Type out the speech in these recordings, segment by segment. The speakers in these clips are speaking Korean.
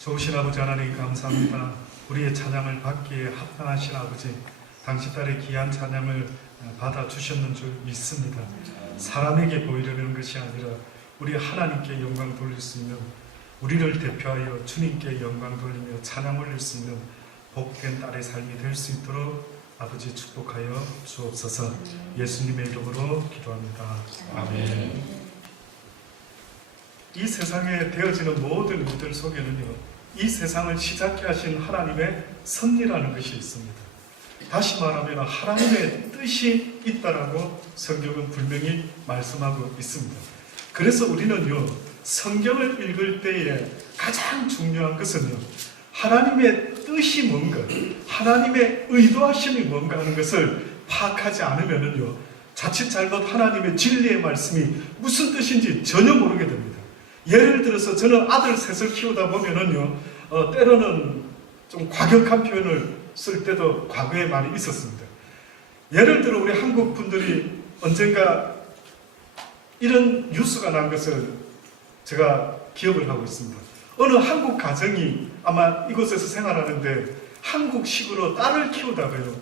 좋으신 아버지 하나님 감사합니다. 우리의 찬양을 받기에 합당하신 아버지, 당신 딸의 귀한 찬양을 받아주셨는 줄 믿습니다. 사람에게 보이려는 것이 아니라 우리 하나님께 영광 돌릴 수 있는, 우리를 대표하여 주님께 영광 돌리며 찬양 올릴 수 있는 복된 딸의 삶이 될 수 있도록 아버지 축복하여 주옵소서. 예수님의 이름으로 기도합니다. 아멘. 이 세상에 되어지는 모든 일들 속에는요, 이 세상을 시작해 하신 하나님의 섭리라는 것이 있습니다. 다시 말하면 하나님의 뜻이 있다라고 성경은 분명히 말씀하고 있습니다. 그래서 우리는요, 성경을 읽을 때에 가장 중요한 것은요, 하나님의 뜻이 뭔가, 하나님의 의도하심이 뭔가 하는 것을 파악하지 않으면요, 자칫 잘못 하나님의 진리의 말씀이 무슨 뜻인지 전혀 모르게 됩니다. 예를 들어서 저는 아들 셋을 키우다 보면은요, 때로는 좀 과격한 표현을 쓸 때도 과거에 많이 있었습니다. 예를 들어 우리 한국 분들이 언젠가 이런 뉴스가 난 것을 제가 기억을 하고 있습니다. 어느 한국 가정이 아마 이곳에서 생활하는데 한국식으로 딸을 키우다가요,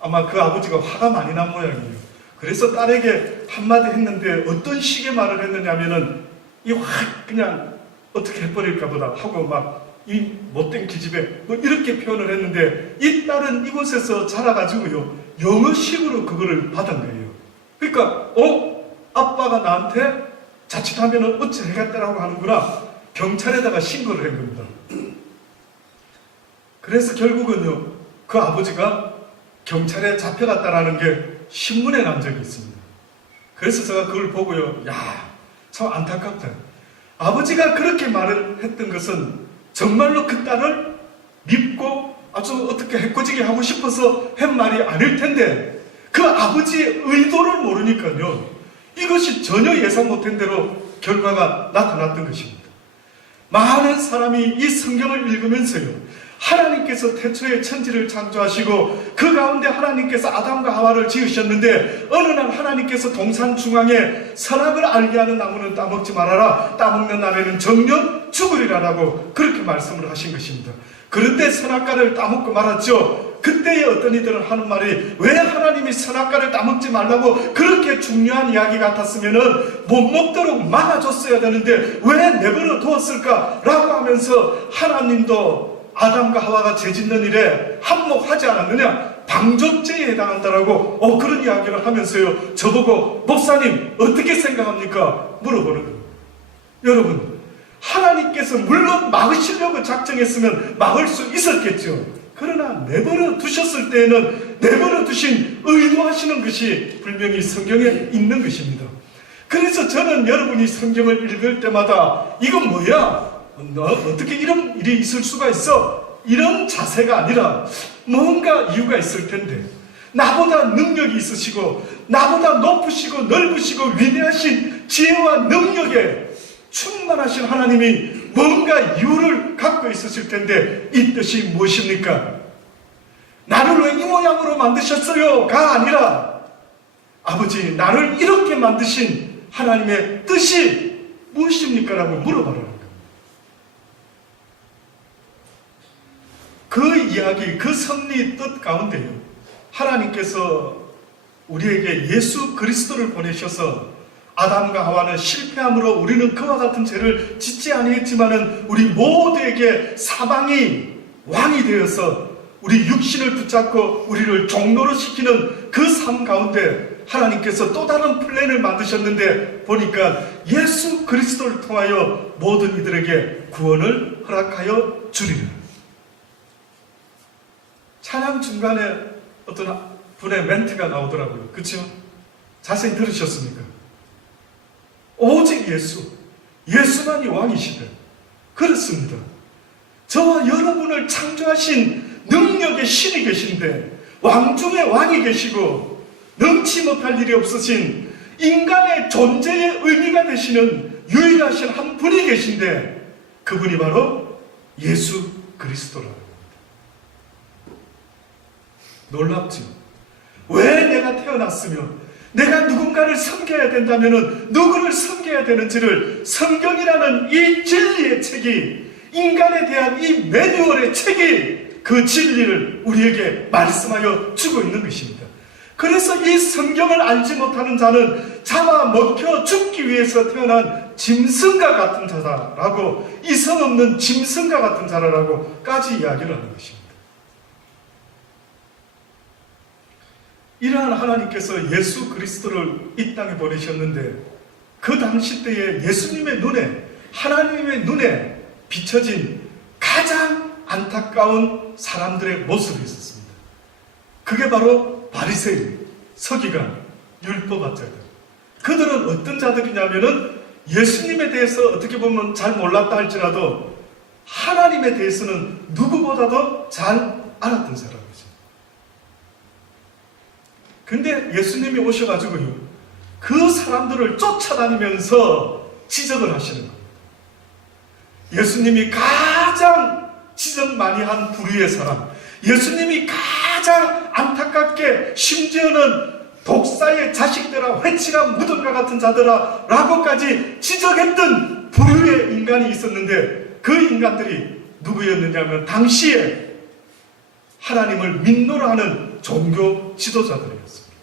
아마 그 아버지가 화가 많이 난 모양이에요. 그래서 딸에게 한마디 했는데 어떤 식의 말을 했느냐면은 이 확 그냥 어떻게 해버릴까 보다 하고 막 이 못된 기집애 뭐 이렇게 표현을 했는데, 이 딸은 이곳에서 자라가지고요, 영어식으로 그거를 받은 거예요. 그러니까 아빠가 나한테 자칫하면 어찌 해갔다라고 하는구나, 경찰에다가 신고를 한 겁니다. 그래서 결국은요, 그 아버지가 경찰에 잡혀갔다라는 게 신문에 난 적이 있습니다. 그래서 제가 그걸 보고요, 야, 참 안타깝다. 아버지가 그렇게 말을 했던 것은 정말로 그 딸을 믿고 아주 어떻게 해코지게 하고 싶어서 한 말이 아닐 텐데, 그 아버지의 의도를 모르니까요, 이것이 전혀 예상 못한 대로 결과가 나타났던 것입니다. 많은 사람이 이 성경을 읽으면서요, 하나님께서 태초에 천지를 창조하시고 그 가운데 하나님께서 아담과 하와를 지으셨는데, 어느 날 하나님께서 동산 중앙에 선악을 알게 하는 나무는 따먹지 말아라, 따먹는 날에는 정령 죽으리라라고 그렇게 말씀을 하신 것입니다. 그런데 선악과를 따먹고 말았죠. 그때의 어떤 이들은 하는 말이, 왜 하나님이 선악과를 따먹지 말라고 그렇게 중요한 이야기 같았으면은 못 먹도록 막아줬어야 되는데 왜 내버려 두었을까? 라고 하면서 하나님도 아담과 하와가 죄짓는 일에 한몫하지 않았느냐? 방조죄에 해당한다라고 그런 이야기를 하면서요, 저보고 목사님 어떻게 생각합니까? 물어보는 거예요. 여러분, 하나님께서 물론 막으시려고 작정했으면 막을 수 있었겠죠. 그러나 내버려 두셨을 때에는 내버려 두신 의도하시는 것이 분명히 성경에 있는 것입니다. 그래서 저는 여러분이 성경을 읽을 때마다 이건 뭐야? 너 어떻게 이런 일이 있을 수가 있어? 이런 자세가 아니라 뭔가 이유가 있을 텐데, 나보다 능력이 있으시고 나보다 높으시고 넓으시고 위대하신 지혜와 능력에 충만하신 하나님이 뭔가 이유를 갖고 있으실 텐데, 이 뜻이 무엇입니까? 나를 왜 이 모양으로 만드셨어요? 가 아니라, 아버지 나를 이렇게 만드신 하나님의 뜻이 무엇입니까? 라고 물어봐라. 그 이야기, 그 섭리 뜻 가운데요, 하나님께서 우리에게 예수 그리스도를 보내셔서 아담과 하와는 실패함으로 우리는 그와 같은 죄를 짓지 아니했지만은 우리 모두에게 사방이 왕이 되어서 우리 육신을 붙잡고 우리를 종로로 시키는 그 삶 가운데 하나님께서 또 다른 플랜을 만드셨는데, 보니까 예수 그리스도를 통하여 모든 이들에게 구원을 허락하여 주리라. 찬양 중간에 어떤 분의 멘트가 나오더라고요. 그렇죠? 자세히 들으셨습니까? 오직 예수만이 왕이시다. 그렇습니다. 저와 여러분을 창조하신 능력의 신이 계신데, 왕 중에 왕이 계시고 능치 못할 일이 없으신 인간의 존재의 의미가 되시는 유일하신 한 분이 계신데, 그분이 바로 예수 그리스도라고. 놀랍죠? 왜 내가 태어났으며 내가 누군가를 섬겨야 된다면 누구를 섬겨야 되는지를 성경이라는 이 진리의 책이 인간에 대한 이 매뉴얼의 책이 그 진리를 우리에게 말씀하여 주고 있는 것입니다. 그래서 이 성경을 알지 못하는 자는 잡아먹혀 죽기 위해서 태어난 짐승과 같은 자다라고, 이성 없는 짐승과 같은 자라고까지 이야기를 하는 것입니다. 이러한 하나님께서 예수 그리스도를 이 땅에 보내셨는데, 그 당시 때에 예수님의 눈에, 하나님의 눈에 비춰진 가장 안타까운 사람들의 모습이 있었습니다. 그게 바로 바리새인, 서기관, 율법학자들. 그들은 어떤 자들이냐면은 예수님에 대해서 어떻게 보면 잘 몰랐다 할지라도 하나님에 대해서는 누구보다도 잘 알았던 사람이죠. 근데 예수님이 오셔가지고요, 그 사람들을 쫓아다니면서 지적을 하시는 겁니다. 예수님이 가장 지적 많이 한 부류의 사람, 예수님이 가장 안타깝게 심지어는 독사의 자식들아, 회칠한 무덤과 같은 자들아 라고까지 지적했던 부류의 인간이 있었는데, 그 인간들이 누구였느냐면 당시에 하나님을 믿노라 하는 종교 지도자들이었습니다.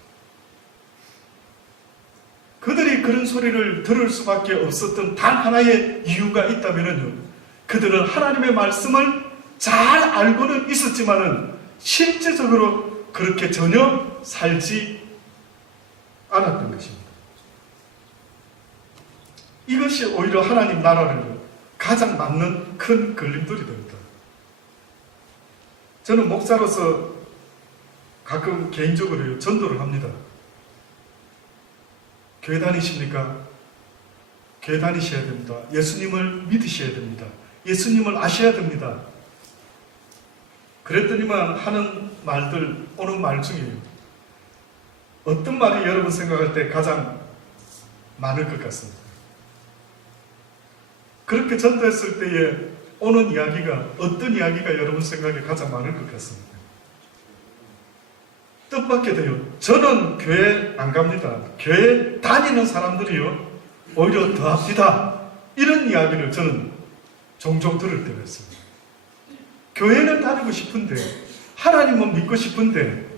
그들이 그런 소리를 들을 수밖에 없었던 단 하나의 이유가 있다면요, 그들은 하나님의 말씀을 잘 알고는 있었지만은 실제적으로 그렇게 전혀 살지 않았던 것입니다. 이것이 오히려 하나님 나라를 가장 막는 큰 걸림돌이 됩니다. 저는 목사로서 가끔 개인적으로 전도를 합니다. 교회 다니십니까? 교회 다니셔야 됩니다. 예수님을 믿으셔야 됩니다. 예수님을 아셔야 됩니다. 그랬더니만 하는 말들, 오는 말 중에 어떤 말이 여러분 생각할 때 가장 많을 것 같습니다. 그렇게 전도했을 때에 오는 이야기가, 어떤 이야기가 여러분 생각에 가장 많을 것 같습니다. 뜻밖에도요, 저는 교회 안 갑니다. 교회 다니는 사람들이요, 오히려 더 합디다. 이런 이야기를 저는 종종 들을 때가 있습니다. 교회는 다니고 싶은데, 하나님은 믿고 싶은데,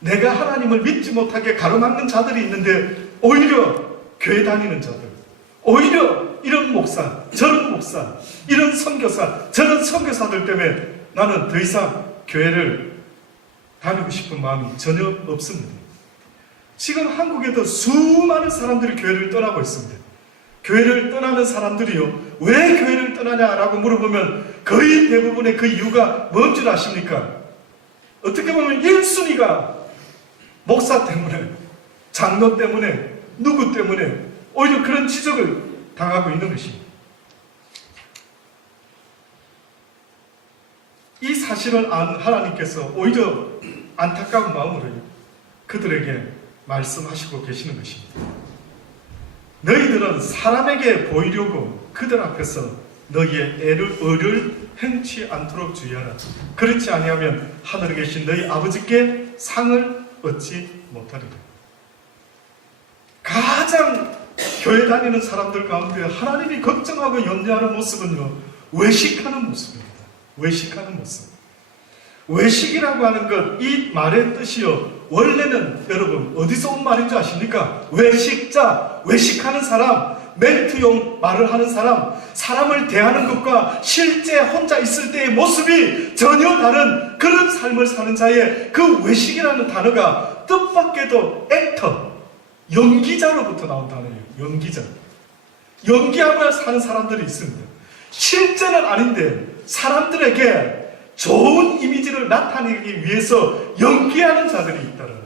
내가 하나님을 믿지 못하게 가로막는 자들이 있는데, 오히려 교회 다니는 자들, 오히려 이런 목사, 저런 목사, 이런 선교사, 저런 선교사들 때문에 나는 더 이상 교회를 다니고 싶은 마음이 전혀 없습니다. 지금 한국에도 수많은 사람들이 교회를 떠나고 있습니다. 교회를 떠나는 사람들이요, 왜 교회를 떠나냐라고 물어보면 거의 대부분의 그 이유가 뭔 줄 아십니까? 어떻게 보면 1순위가 목사 때문에, 장로 때문에, 누구 때문에 오히려 그런 지적을 당하고 있는 것입니다. 이 사실을 안 하나님께서 오히려 안타까운 마음으로 그들에게 말씀하시고 계시는 것입니다. 너희들은 사람에게 보이려고 그들 앞에서 너희의 의를 행치 않도록 주의하라. 그렇지 아니하면 하늘에 계신 너희 아버지께 상을 얻지 못하리라. 가장 교회 다니는 사람들 가운데 하나님이 걱정하고 염려하는 모습은요, 외식하는 모습입니다. 외식하는 모습. 외식이라고 하는 것, 이 말의 뜻이요, 원래는 여러분 어디서 온 말인 줄 아십니까? 외식자, 외식하는 사람, 멘트용 말을 하는 사람, 사람을 대하는 것과 실제 혼자 있을 때의 모습이 전혀 다른 그런 삶을 사는 자의 그 외식이라는 단어가 뜻밖에도 액터, 연기자로부터 나온 단어예요. 연기자. 연기하며 사는 사람들이 있습니다. 실제는 아닌데 사람들에게 좋은 이미지를 나타내기 위해서 연기하는 자들이 있다는 거예요.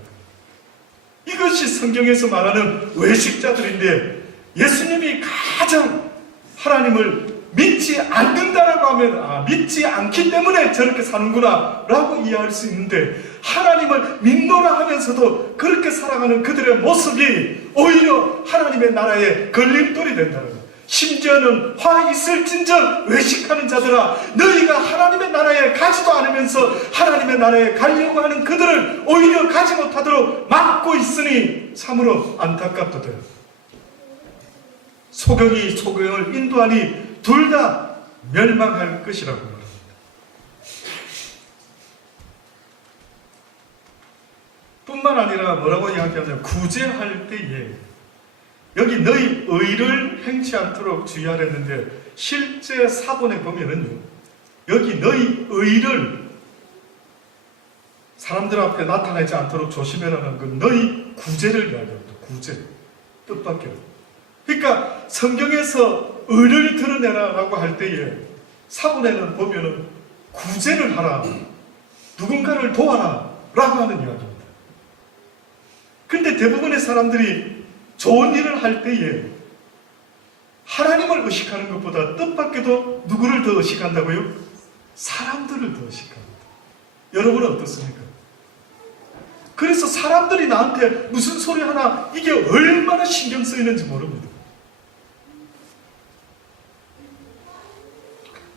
이것이 성경에서 말하는 외식자들인데, 예수님이 가장 하나님을 믿지 않는다라고 하면 믿지 않기 때문에 저렇게 사는구나 라고 이해할 수 있는데, 하나님을 믿노라 하면서도 그렇게 살아가는 그들의 모습이 오히려 하나님의 나라에 걸림돌이 된다는 거예요. 심지어는 화 있을진저 외식하는 자들아, 너희가 하나님의 나라에 가지도 않으면서 하나님의 나라에 가려고 하는 그들을 오히려 가지 못하도록 막고 있으니 참으로 안타깝도다. 소경이 소경을 인도하니 둘 다 멸망할 것이라고 말합니다. 뿐만 아니라 뭐라고 이야기하냐면 구제할 때에 여기 너희 의를 행치 않도록 주의하랬는데 실제 사본에 보면은요, 여기 너희 의를 사람들 앞에 나타나지 않도록 조심해라는 건 너희 구제를 이야기합니다. 구제, 뜻밖의. 그러니까 성경에서 의를 드러내라라고 할 때에 사본에는 보면은 구제를 하라, 누군가를 도와라 라고 하는 이야기입니다. 근데 대부분의 사람들이 좋은 일을 할 때에 하나님을 의식하는 것보다 뜻밖에도 누구를 더 의식한다고요? 사람들을 더 의식합니다. 여러분은 어떻습니까? 그래서 사람들이 나한테 무슨 소리 하나 이게 얼마나 신경 쓰이는지 모릅니다.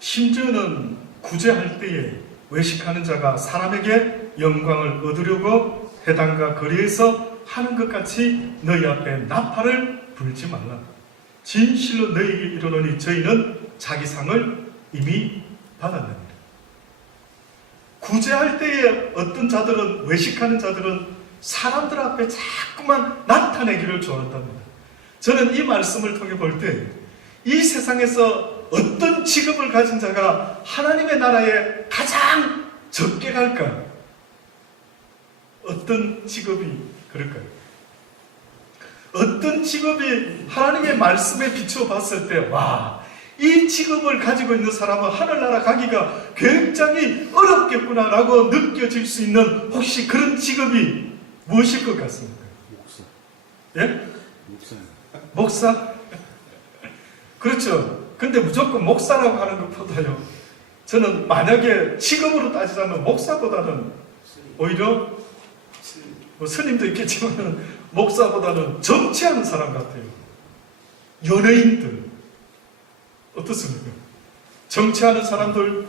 심지어는 구제할 때에 외식하는 자가 사람에게 영광을 얻으려고 회당과 거리에서 하는 것 같이 너희 앞에 나팔을 불지 말라. 진실로 너희에게 이르노니 저희는 자기 상을 이미 받았느니라. 구제할 때에 어떤 자들은, 외식하는 자들은 사람들 앞에 자꾸만 나타내기를 좋아한답니다. 저는 이 말씀을 통해 볼 때 이 세상에서 어떤 직업을 가진 자가 하나님의 나라에 가장 적게 갈까? 어떤 직업이 그럴까요? 어떤 직업이 하나님의 말씀에 비추어 봤을 때, 와, 이 직업을 가지고 있는 사람은 하늘나라 가기가 굉장히 어렵겠구나라고 느껴질 수 있는 혹시 그런 직업이 무엇일 것 같습니까? 목사. 예? 목사. 목사? 그렇죠. 근데 무조건 목사라고 하는 것보다요, 저는 만약에 직업으로 따지자면 목사보다는 오히려 뭐 스님도 있겠지만 목사보다는 정치하는 사람 같아요. 연예인들 어떻습니까? 정치하는 사람들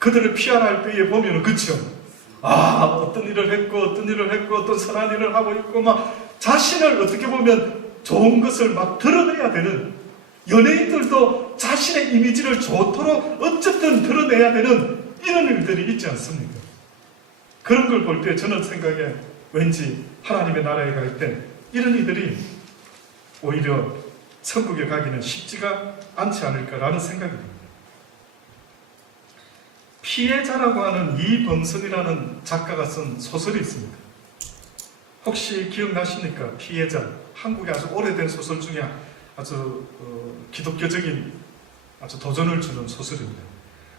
그들을 피할할 때에 보면 그렇죠. 아, 어떤 일을 했고 어떤 일을 했고 어떤 선한 일을 하고 있고 막 자신을 어떻게 보면 좋은 것을 막 드러내야 되는, 연예인들도 자신의 이미지를 좋도록 어쨌든 드러내야 되는 이런 일들이 있지 않습니까? 그런 걸 볼 때 저는 생각에 왠지 하나님의 나라에 갈 때 이런 이들이 오히려 천국에 가기는 쉽지가 않지 않을까라는 생각이 듭니다. 피해자라고 하는 이범선이라는 작가가 쓴 소설이 있습니다. 혹시 기억나십니까? 피해자. 한국에 아주 오래된 소설 중에 아주 기독교적인 아주 도전을 주는 소설입니다.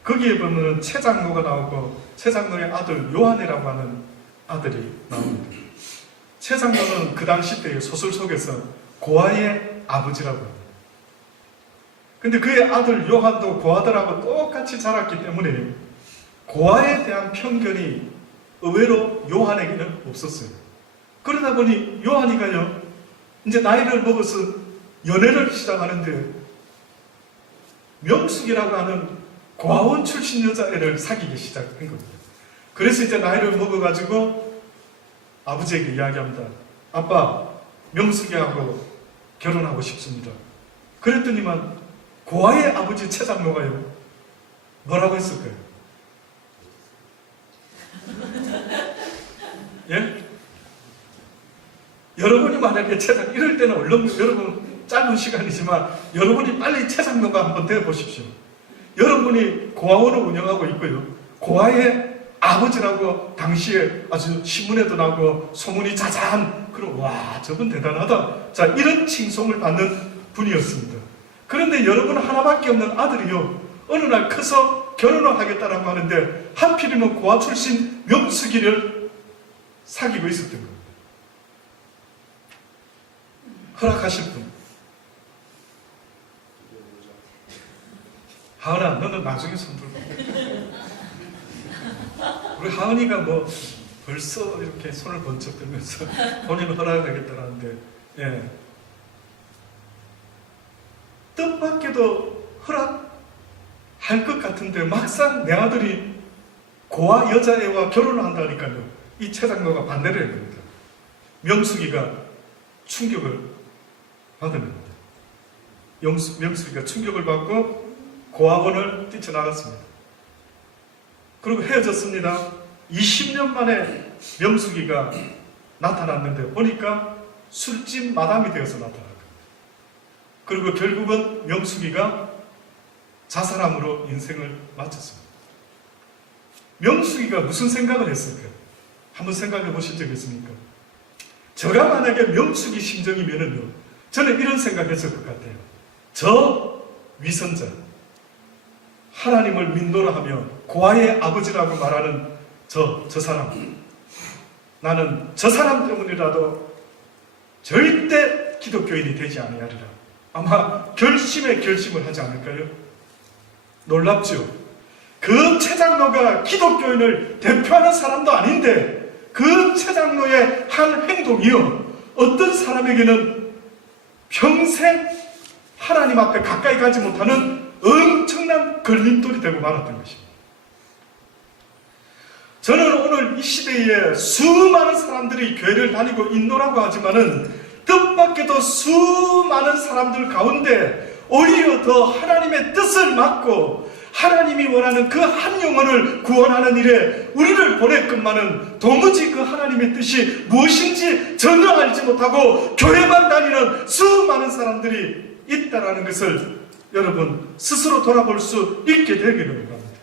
거기에 보면 최장로가 나오고 최장로의 아들 요한이라고 하는 아들이 나옵니다. 최장로는 그 당시 때의 소설 속에서 고아의 아버지라고 합니다. 근데 그의 아들 요한도 고아들하고 똑같이 자랐기 때문에 고아에 대한 편견이 의외로 요한에게는 없었어요. 그러다 보니 요한이가요, 이제 나이를 먹어서 연애를 시작하는데 명숙이라고 하는 고아원 출신 여자애를 사귀기 시작한 겁니다. 그래서 이제 나이를 먹어가지고 아버지에게 이야기합니다. 아빠, 명숙이하고 결혼하고 싶습니다. 그랬더니만 고아의 아버지 최장로가요, 뭐라고 했을까요? 예? 여러분이 만약에 최장, 이럴 때는 얼른 여러분 짧은 시간이지만 여러분이 빨리 최장로가 한번 되어보십시오. 여러분이 고아원을 운영하고 있고요, 고아의 아버지라고 당시에 아주 신문에도 나오고 소문이 자자한 그런, 와, 저분 대단하다, 자, 이런 칭송을 받는 분이었습니다. 그런데 여러분 하나밖에 없는 아들이요, 어느 날 커서 결혼을 하겠다라고 하는데 하필이면 고아 출신 명숙이를 사귀고 있었던 겁니다. 허락하실 분. 하은아, 너는 나중에 손 들고. 우리 하은이가 뭐 벌써 이렇게 손을 번쩍 들면서 본인은 허락하겠다라는데, 예. 뜻밖에도 허락할 것 같은데 막상 내 아들이 고아 여자애와 결혼을 한다니까요, 이 최장로가 반대를 해버립니다. 명숙이가 충격을 받은 겁니다. 명숙이가 충격을 받고 고아원을 뛰쳐나갔습니다. 그리고 헤어졌습니다. 20년 만에 명숙이가 나타났는데 보니까 술집 마담이 되어서 나타난 겁니다. 그리고 결국은 명숙이가 자살함으로 인생을 마쳤습니다. 명숙이가 무슨 생각을 했을까요? 한번 생각해 보신 적 있습니까? 제가 만약에 명숙이 심정이면은요, 저는 이런 생각했을 것 같아요. 저 위선자, 하나님을 믿노라 하며 고아의 아버지라고 말하는 저 사람, 나는 저 사람 때문이라도 절대 기독교인이 되지 아니하리라. 아마 결심을 하지 않을까요? 놀랍죠? 그 최장로가 기독교인을 대표하는 사람도 아닌데 그 최장로의 한 행동이요, 어떤 사람에게는 평생 하나님 앞에 가까이 가지 못하는 엄청난 걸림돌이 되고 말았던 것입니다. 저는 오늘 이 시대에 수많은 사람들이 교회를 다니고 있노라고 하지만은 뜻밖에도 수많은 사람들 가운데 오히려 더 하나님의 뜻을 맡고 하나님이 원하는 그 한 영혼을 구원하는 일에 우리를 보냈건만은 도무지 그 하나님의 뜻이 무엇인지 전혀 알지 못하고 교회만 다니는 수많은 사람들이 있다라는 것을 여러분 스스로 돌아볼 수 있게 되기를 바랍니다.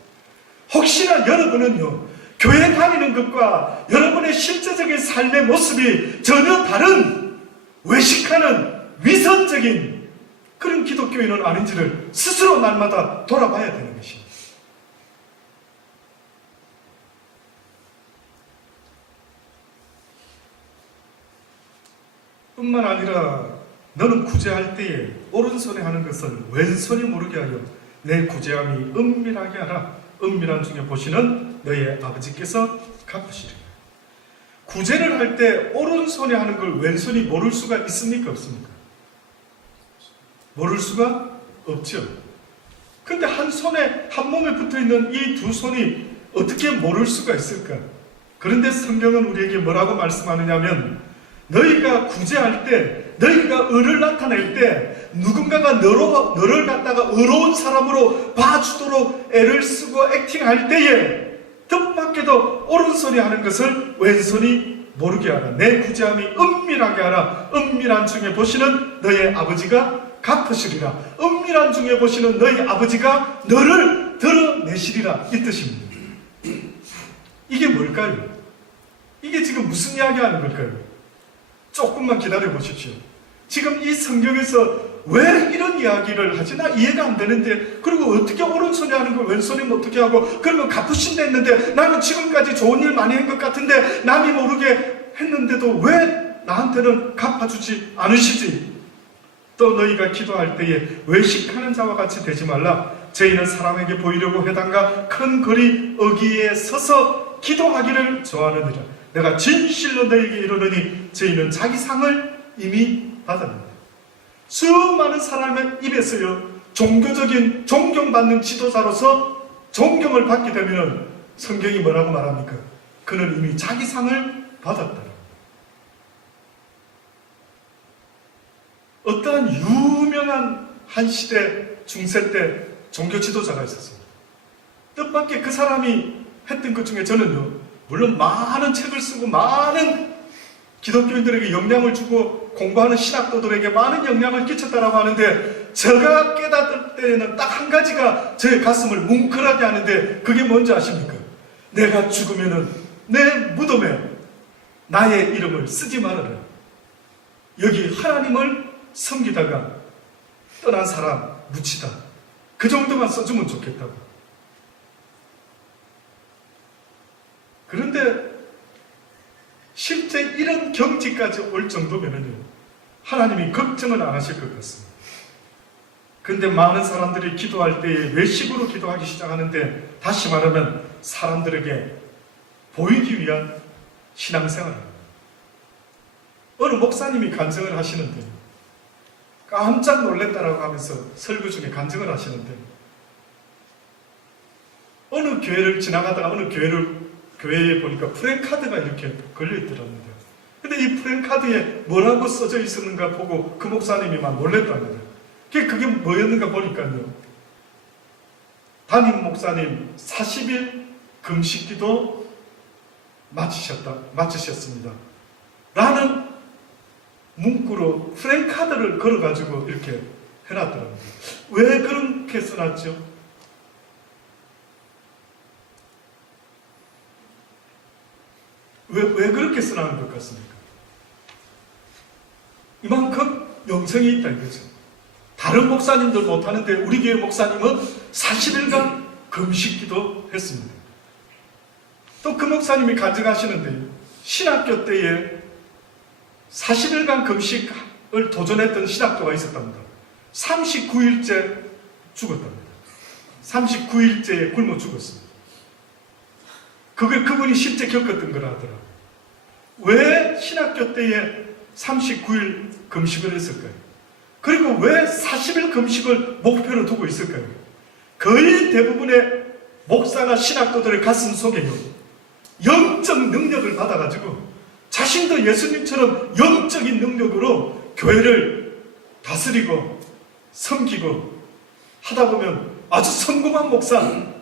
혹시나 여러분은요, 교회 다니는 것과 여러분의 실제적인 삶의 모습이 전혀 다른 외식하는 위선적인 그런 기독교인은 아닌지를 스스로 날마다 돌아봐야 되는 것입니다. 뿐만 아니라 너는 구제할 때에 오른손에 하는 것을 왼손이 모르게 하여 내 구제함이 은밀하게 하라. 은밀한 중에 보시는 너의 아버지께서 갚으시리라. 구제를 할 때 오른손에 하는 걸 왼손이 모를 수가 있습니까? 없습니까? 모를 수가 없죠. 근데 한 손에, 한 몸에 붙어있는 이 두 손이 어떻게 모를 수가 있을까? 그런데 성경은 우리에게 뭐라고 말씀하느냐면, 너희가 구제할 때, 너희가 의를 나타낼 때 누군가가 너를 갖다가 의로운 사람으로 봐주도록 애를 쓰고 액팅할 때에 뜻밖에도 오른손이 하는 것을 왼손이 모르게 하라. 내 구제함이 은밀하게 하라. 은밀한 중에 보시는 너의 아버지가 갚으시리라. 은밀한 중에 보시는 너희 아버지가 너를 드러내시리라. 이 뜻입니다. 이게 뭘까요? 이게 지금 무슨 이야기하는 걸까요? 조금만 기다려 보십시오. 지금 이 성경에서 왜 이런 이야기를 하지? 나 이해가 안 되는데, 그리고 어떻게 오른손이 하는 걸 왼손이 어떻게 하고, 그러면 갚으신다 했는데 나는 지금까지 좋은 일 많이 한 것 같은데 남이 모르게 했는데도 왜 나한테는 갚아주지 않으시지? 또 너희가 기도할 때에 외식하는 자와 같이 되지 말라. 저희는 사람에게 보이려고 회당과 큰 거리 어귀에 서서 기도하기를 좋아하느니라. 내가 진실로 너희에게 이르노니 저희는 자기 상을 이미 받았느니라. 수많은 사람의 입에서요, 종교적인 존경받는 지도자로서 존경을 받게 되면 성경이 뭐라고 말합니까? 그는 이미 자기 상을 받았다. 어떠한 유명한 한 시대 중세 때 종교 지도자가 있었습니다. 뜻밖의 그 사람이 했던 것 중에 저는요, 물론 많은 책을 쓰고 많은 기독교인들에게 영향을 주고 공부하는 신학도들에게 많은 영향을 끼쳤다라고 하는데, 제가 깨닫을 때에는 딱 한 가지가 제 가슴을 뭉클하게 하는데, 그게 뭔지 아십니까? 내가 죽으면은 내 무덤에 나의 이름을 쓰지 말아라. 여기 하나님을 섬기다가 떠난 사람 묻히다. 그 정도만 써주면 좋겠다고. 그런데 실제 이런 경지까지 올 정도면은요, 하나님이 걱정은 안 하실 것 같습니다. 근데 많은 사람들이 기도할 때에 외식으로 기도하기 시작하는데, 다시 말하면 사람들에게 보이기 위한 신앙생활입니다. 어느 목사님이 간증을 하시는데, 깜짝 놀랐다라고 하면서 설교 중에 간증을 하시는데, 어느 교회를 지나가다가 어느 교회에 보니까 프랜카드가 이렇게 걸려있더랍니다. 근데 이 프랜카드에 뭐라고 써져 있었는가 보고 그 목사님이 막 놀랬답니다. 그게 뭐였는가 보니까요, 담임 목사님 40일 금식기도 마치셨습니다. 라는 문구로 프랭카드를 걸어가지고 이렇게 해놨더라고요. 왜 그렇게 써놨죠? 왜 그렇게 써놓은 것 같습니까? 이만큼 영성이 있다 이거죠. 다른 목사님들 못하는데 우리 교회 목사님은 40일간 금식기도 했습니다. 또 그 목사님이 간증하시는데 신학교 때에 40일간 금식을 도전했던 신학교가 있었답니다. 39일째 죽었답니다. 39일째에 굶어 죽었습니다. 그분이 실제 겪었던 거라 하더라고요. 왜 신학교 때에 39일 금식을 했을까요? 그리고 왜 40일 금식을 목표로 두고 있을까요? 거의 대부분의 목사나 신학도들의 가슴 속에요, 영적 능력을 받아가지고 자신도 예수님처럼 영적인 능력으로 교회를 다스리고 섬기고 하다 보면 아주 성공한 목사,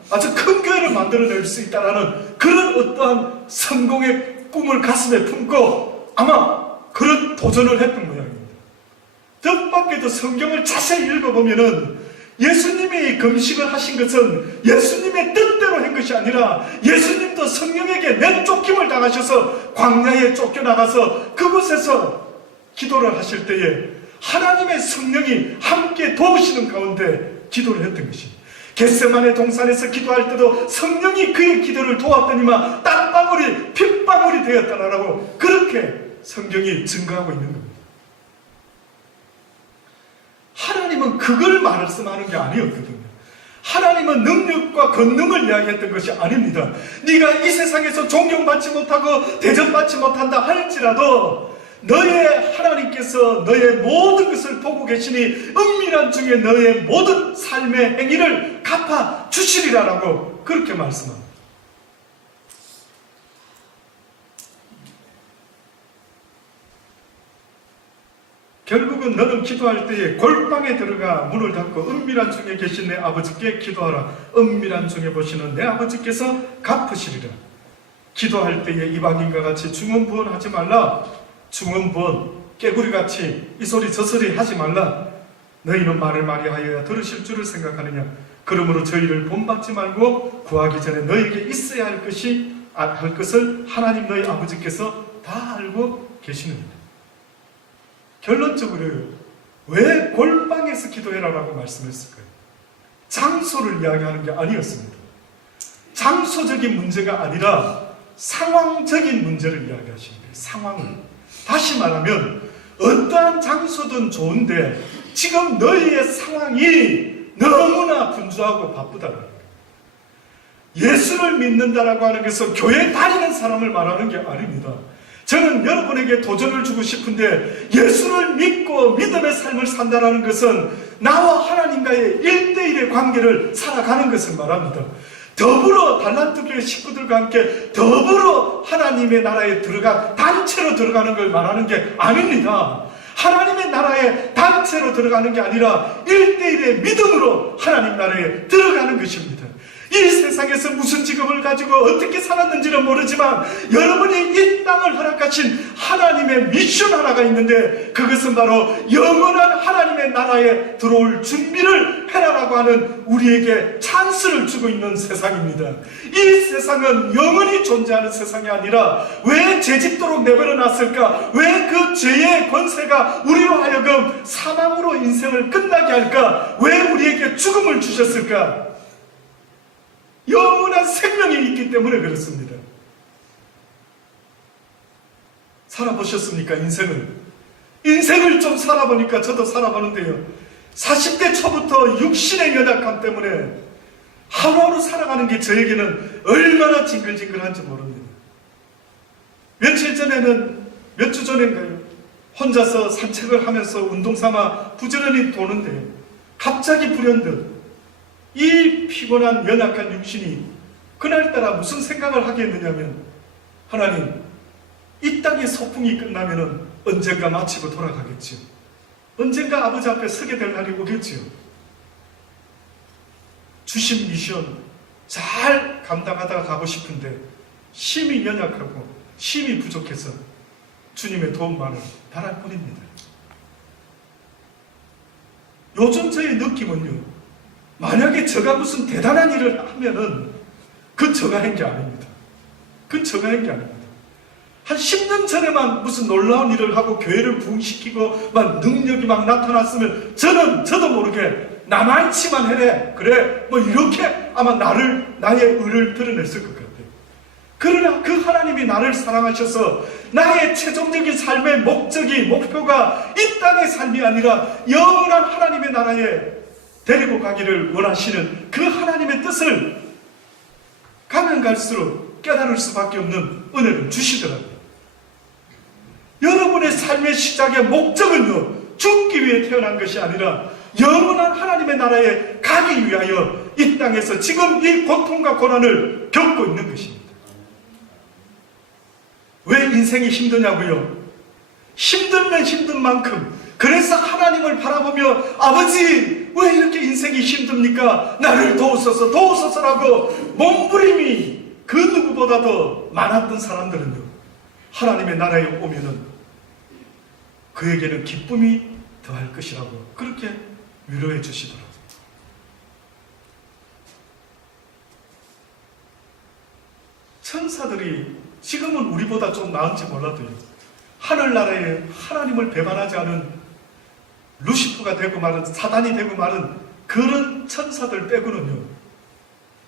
아주 큰 교회를 만들어낼 수 있다는 그런 어떠한 성공의 꿈을 가슴에 품고 아마 그런 도전을 했던 모양입니다. 뜻밖에도 성경을 자세히 읽어보면은 예수님이 금식을 하신 것은 예수님의 뜻대로 한 것이 아니라 예수님도 성령에게 내쫓김을 당하셔서 광야에 쫓겨나가서 그곳에서 기도를 하실 때에 하나님의 성령이 함께 도우시는 가운데 기도를 했던 것입니다. 겟세마네 동산에서 기도할 때도 성령이 그의 기도를 도왔더니만 땀방울이 핏방울이 되었다라고 그렇게 성경이 증거하고 있는 겁니다. 하나님은 그걸 말씀하는 게 아니었거든요. 하나님은 능력과 권능을 이야기했던 것이 아닙니다. 네가 이 세상에서 존경받지 못하고 대접받지 못한다 할지라도 너의 하나님께서 너의 모든 것을 보고 계시니 은밀한 중에 너의 모든 삶의 행위를 갚아 주시리라라고 그렇게 말씀합니다. 결국은 너는 기도할 때에 골방에 들어가 문을 닫고 은밀한 중에 계신 내 아버지께 기도하라. 은밀한 중에 보시는 내 아버지께서 갚으시리라. 기도할 때에 이방인과 같이 중언부언하지 말라. 중언부언, 깨구리같이 이 소리 저 소리 하지 말라. 너희는 말을 많이 하여야 들으실 줄을 생각하느냐. 그러므로 저희를 본받지 말고 구하기 전에 너희에게 있어야 할 것을 하나님 너희 아버지께서 다 알고 계시느니라. 결론적으로 왜 골방에서 기도해라라고 말씀했을까요? 장소를 이야기하는 게 아니었습니다. 장소적인 문제가 아니라 상황적인 문제를 이야기하시는 거예요. 상황을. 다시 말하면 어떠한 장소든 좋은데 지금 너희의 상황이 너무나 분주하고 바쁘다는 거예요. 예수를 믿는다라고 하는 것은 교회에 다니는 사람을 말하는 게 아닙니다. 저는 여러분에게 도전을 주고 싶은데 예수를 믿고 믿음의 삶을 산다는 것은 나와 하나님과의 1대1의 관계를 살아가는 것을 말합니다. 더불어 달란트 교회 식구들과 함께 더불어 하나님의 나라에 단체로 들어가는 걸 말하는 게 아닙니다. 하나님의 나라에 단체로 들어가는 게 아니라 1대1의 믿음으로 하나님 나라에 들어가는 것입니다. 이 세상에서 무슨 직업을 가지고 어떻게 살았는지는 모르지만 여러분이 이 땅을 허락하신 하나님의 미션 하나가 있는데 그것은 바로 영원한 하나님의 나라에 들어올 준비를 해라라고 하는 우리에게 찬스를 주고 있는 세상입니다. 이 세상은 영원히 존재하는 세상이 아니라 왜 죄짓도록 내버려 놨을까? 왜 그 죄의 권세가 우리로 하여금 사망으로 인생을 끝나게 할까? 왜 우리에게 죽음을 주셨을까? 영원한 생명이 있기 때문에 그렇습니다. 살아보셨습니까? 인생을 좀 살아보니까 저도 살아보는데요, 40대 초부터 육신의 연약함 때문에 하루하루 살아가는 게 저에게는 얼마나 징글징글한지 모릅니다. 몇 주 전인가요? 혼자서 산책을 하면서 운동삼아 부지런히 도는데요, 갑자기 불현듯 이 피곤한 연약한 육신이 그날따라 무슨 생각을 하게 했느냐면, 하나님, 이 땅의 소풍이 끝나면 언젠가 마치고 돌아가겠지요. 언젠가 아버지 앞에 서게 될 날이 오겠지요. 주신 미션 잘 감당하다가 가고 싶은데 힘이 연약하고 힘이 부족해서 주님의 도움만을 바랄 뿐입니다. 요즘 저의 느낌은요, 만약에 제가 무슨 대단한 일을 하면은 그건 제가 한 게 아닙니다. 그건 제가 한 게 아닙니다. 한 10년 전에만 무슨 놀라운 일을 하고 교회를 부흥시키고 막 능력이 막 나타났으면 저도 모르게 나만치만 해래, 그래, 뭐 이렇게 아마 나의 의를 드러냈을 것 같아요. 그러나 그 하나님이 나를 사랑하셔서 나의 최종적인 삶의 목표가 이 땅의 삶이 아니라 영원한 하나님의 나라에 데리고 가기를 원하시는 그 하나님의 뜻을 가면 갈수록 깨달을 수밖에 없는 은혜를 주시더라고요. 여러분의 삶의 시작의 목적은요, 죽기 위해 태어난 것이 아니라 영원한 하나님의 나라에 가기 위하여 이 땅에서 지금 이 고통과 고난을 겪고 있는 것입니다. 왜 인생이 힘드냐고요? 힘들면 힘든 만큼, 그래서 하나님을 바라보며 아버지 왜 이렇게 인생이 힘듭니까? 나를 도우소서라고 몸부림이 그 누구보다도 많았던 사람들은요, 하나님의 나라에 오면은 그에게는 기쁨이 더할 것이라고 그렇게 위로해 주시더라고요. 천사들이 지금은 우리보다 좀 나은지 몰라도요, 하늘나라에 하나님을 배반하지 않은 루시퍼가 되고 말은 사단이 되고 말은 그런 천사들 빼고는요,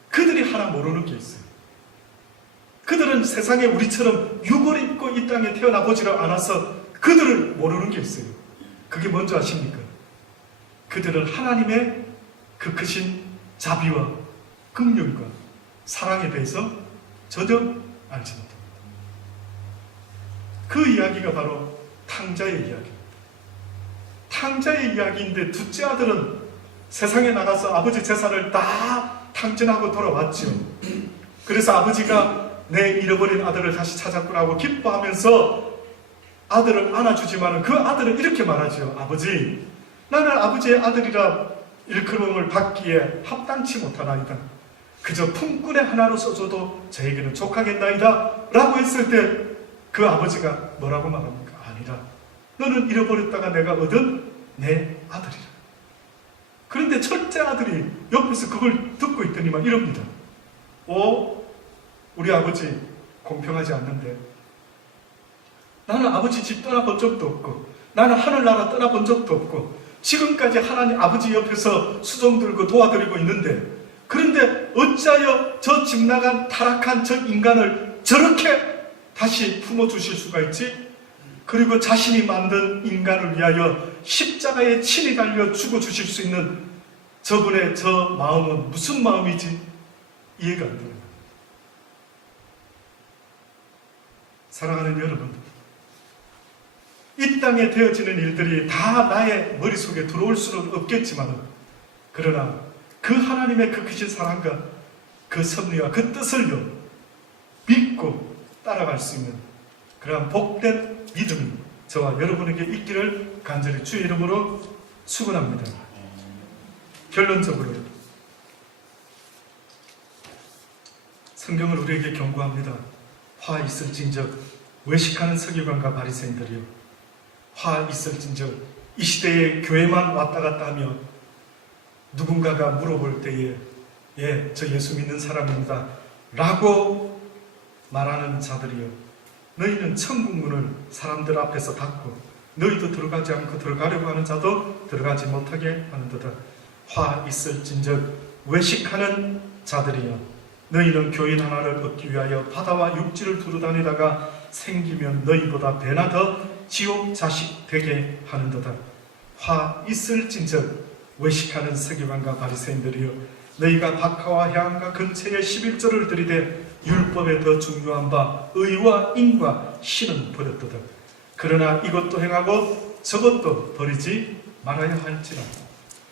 그들이 하나 모르는 게 있어요. 그들은 세상에 우리처럼 육을 입고 이 땅에 태어나 보지를 않아서 그들을 모르는 게 있어요. 그게 뭔지 아십니까? 그들은 하나님의 그 크신 자비와 긍휼과 사랑에 대해서 전혀 알지 못합니다. 그 이야기가 바로 탕자의 이야기입니다. 탕자의 이야기인데 둘째 아들은 세상에 나가서 아버지 재산을 다 탕진하고 돌아왔죠. 그래서 아버지가 내 잃어버린 아들을 다시 찾았구나 고 기뻐하면서 아들을 안아주지만 그 아들은 이렇게 말하죠. 아버지, 나는 아버지의 아들이라 일컬음을 받기에 합당치 못하나이다. 그저 품꾼의 하나로 써줘도 저에게는 족하겠나이다 라고 했을 때 그 아버지가 뭐라고 말합니까? 아니라 너는 잃어버렸다가 내가 얻은 내 아들이라. 그런데 첫째 아들이 옆에서 그걸 듣고 있더니만 이럽니다. 우리 아버지 공평하지 않는데, 나는 아버지 집 떠나본 적도 없고 나는 하늘나라 떠나본 적도 없고 지금까지 하나님 아버지 옆에서 수종 들고 도와드리고 있는데, 그런데 어찌하여 저 집 나간 타락한 저 인간을 저렇게 다시 품어주실 수가 있지? 그리고 자신이 만든 인간을 위하여 십자가에 친히 달려 죽어주실 수 있는 저분의 저 마음은 무슨 마음이지? 이해가 안 돼요. 사랑하는 여러분, 이 땅에 되어지는 일들이 다 나의 머릿속에 들어올 수는 없겠지만, 그러나 그 하나님의 그 크신 사랑과 그 섭리와 그 뜻을요, 믿고 따라갈 수 있는 그러한 복된 믿음이 저와 여러분에게 있기를 간절히 주의 이름으로 축원합니다. 결론적으로 성경을 우리에게 경고합니다. 화 있을진저 외식하는 서기관과 바리새인들이요, 화 있을진저 이 시대에 교회만 왔다 갔다 하며 누군가가 물어볼 때에 저 예수 믿는 사람입니다 라고 말하는 자들이요, 너희는 천국문을 사람들 앞에서 닫고 너희도 들어가지 않고 들어가려고 하는 자도 들어가지 못하게 하는도다. 화 있을진즉 외식하는 자들이여, 너희는 교인 하나를 얻기 위하여 바다와 육지를 두루다니다가 생기면 너희보다 배나 더 지옥 자식 되게 하는도다. 화 있을진즉 외식하는 서기관과 바리새인들이여, 너희가 박하와 향과 근처에 11조를 들이되 율법에 더 중요한 바 의와 인과 신은 버렸도다. 그러나 이것도 행하고 저것도 버리지 말아야 할지라.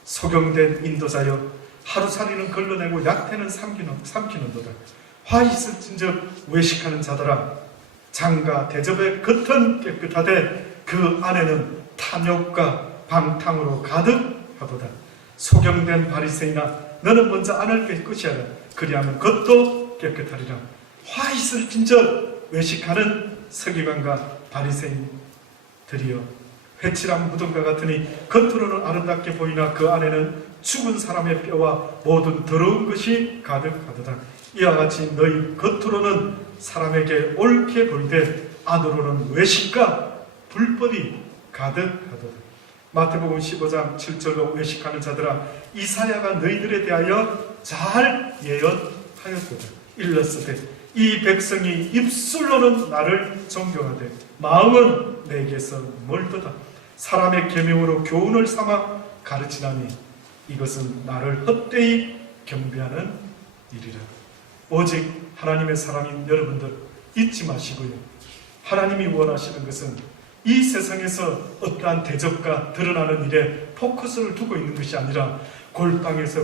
소경된 인도자여, 하루살이는 걸러내고 약태는 삼키는도다. 화 있을진즉 외식하는 자들아, 장과 대접의 겉은 깨끗하되 그 안에는 탐욕과 방탕으로 가득하도다. 소경된 바리새인아, 너는 먼저 안을 깨끗이 하라. 그리하면 겉도 깨끗하리라. 화 있을 진저 외식하는 서기관과 바리새인들이여, 회칠한 무덤과 같으니 겉으로는 아름답게 보이나 그 안에는 죽은 사람의 뼈와 모든 더러운 것이 가득하도다. 이와 같이 너희 겉으로는 사람에게 옳게 보이되 안으로는 외식과 불법이 가득하도다. 마태복음 15장 7절로 외식하는 자들아, 이사야가 너희들에 대하여 잘 예언하였도다. 일렀으되 이 백성이 입술로는 나를 존경하되 마음은 내게서 멀도다. 사람의 계명으로 교훈을 삼아 가르치나니 이것은 나를 헛되이 경배하는 일이라. 오직 하나님의 사람인 여러분들 잊지 마시고요, 하나님이 원하시는 것은 이 세상에서 어떠한 대적과 드러나는 일에 포커스를 두고 있는 것이 아니라 골방에서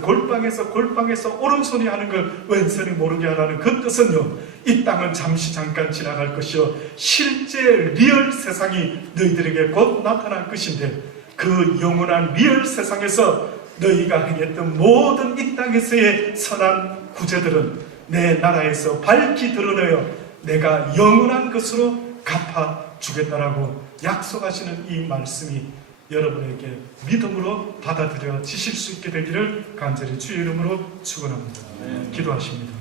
오른손이 하는 걸 왼손이 모르게 하라는 그 뜻은요, 이 땅은 잠시 잠깐 지나갈 것이요 실제 리얼 세상이 너희들에게 곧 나타날 것인데, 그 영원한 리얼 세상에서 너희가 행했던 모든 이 땅에서의 선한 구제들은 내 나라에서 밝히 드러내어 내가 영원한 것으로 갚아주겠다라고 약속하시는 이 말씀이 여러분에게 믿음으로 받아들여지실 수 있게 되기를 간절히 주의 이름으로 축원합니다. 기도하십니다.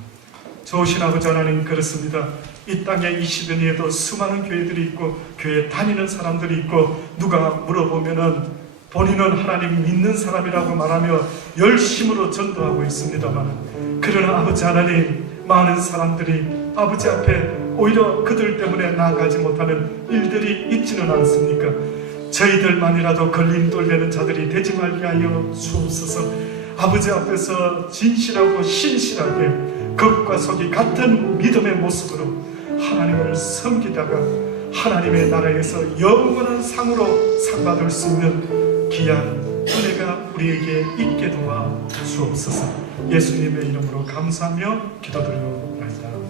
좋으신 아버지 하나님, 그렇습니다. 이 땅에 이 시드니에도 수많은 교회들이 있고 교회 다니는 사람들이 있고, 누가 물어보면은 본인은 하나님 믿는 사람이라고 말하며 열심으로 전도하고 있습니다만, 그러나 아버지 하나님, 많은 사람들이 아버지 앞에 오히려 그들 때문에 나아가지 못하는 일들이 있지는 않습니까? 저희들만이라도 걸림돌 되는 자들이 되지 말게 하여 주옵소서. 아버지 앞에서 진실하고 신실하게 겉과 속이 같은 믿음의 모습으로 하나님을 섬기다가 하나님의 나라에서 영원한 상으로 상받을 수 있는 귀한 은혜가 우리에게 있게 도와 주옵소서. 예수님의 이름으로 감사하며 기도드리옵나이다.